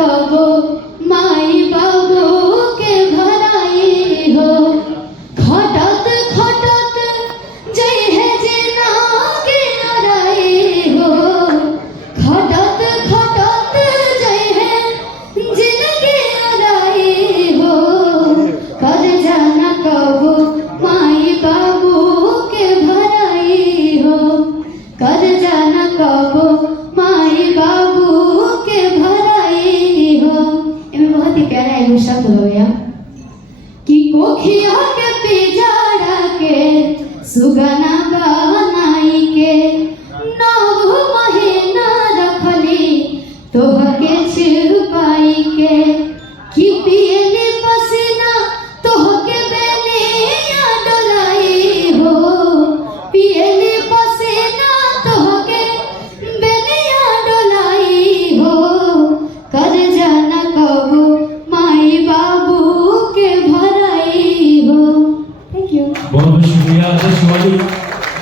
कब माई बाबू के भराई हो खटत खटत जय है जिना के लड़ाई हो खटत खटत जय है जिनकी लड़ाई हो कर जाना कब माई बाबू के भराई हो कर जाना कब माई बाबू के भराई हो। इनमें बहुत ही प्यारा एगो शब्द हो गया कि कोखिया के पिजाड़ा के सुगना बनाई के 9 महीना रखली तोहके छिपाई के कि पियली पसीना तोहके बेनिया डोलाई हो पियली पसीना तोहके बेनिया डोलाई हो कर जाना कब माई बाबू के भराई हो। Thank you. बहुत शुक्रिया।